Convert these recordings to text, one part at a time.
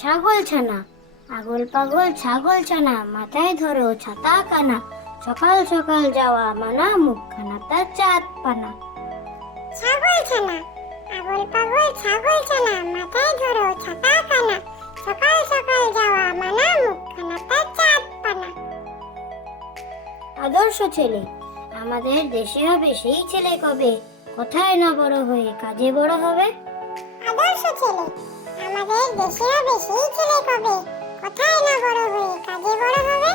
ছাগল ছানা। আগল পাগল ছাগল ছানা মাথায় ধরো ছাতা কানা। সকাল সকাল যাওয়া মানা মুখখানা তার চাঁদ পানা। ছাগল ছানা আগল পাগল ছাগল ছানা মাথায় ধরো ছাতা কানা। সকাল সকাল যাওয়া মানা মুখখানা তার চাঁদ পানা। আদর্শ ছেলে আমাদের দেশে হবে সেই ছেলে কবে? কোথায় না বড় হয়ে কাজে বড় হবে? আদর্শ ছেলে আমাদের ছেলে কবে? কোথায় না বড় হয়ে? কাজে বড় হবে?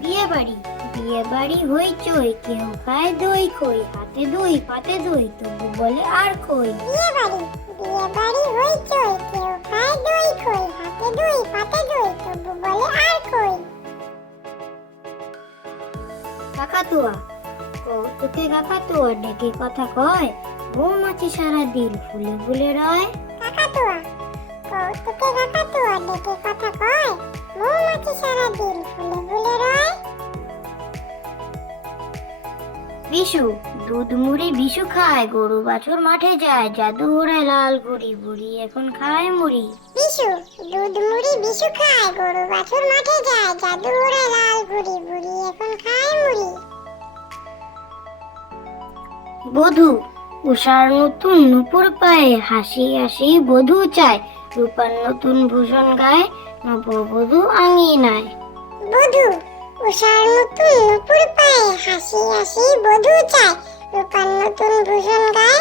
বিয়ে বাড়ি বিয়ে বাড়ি হইচই কেউ খায় দই খই হাতে দই পাতে দই তবু বলে আর কই বিয়ে বাড়ি বিয়ে বাড়ি হইচই কেউ খায় দই খই হাতে দই পাতে দই তবু বলে আর কই কাকাতুয়া। কৌতুকে কাকাতুয়া ডেকে কথা কয়? মৌমাছি সারা দিন ফুলে ফুলে রয়। কাকাতুয়া? কৌতুকে কাকাতুয়া ডেকে কথা কয়? মৌমাছি সারা দিন ফুলে ফুলে রয়। বিশু দুধ মুড়ি বিশু খায় গরু বাছুর মাঠে যায় জাদু ওড়ায় লাল গুড়ি বুড়ি এখন খায় মুড়ি। বিশু দুধ মুড়ি বিশু খায় গরু বাছুর মাঠে যায় জাদু ওড়ে লাল বুড়ি বুড়ি এখন খায় মুড়ি। বধূ উষার নতুন নুপুর পায়ে হাসি হাসি বধু চায়। রূপার নতুন ভূষণ গায়ে নববধূ আঙিনায়। বধু উষার নতুন নুপুর পায়ে হাসি হাসি বধু চায়। রূপার নতুন ভূষণ গায়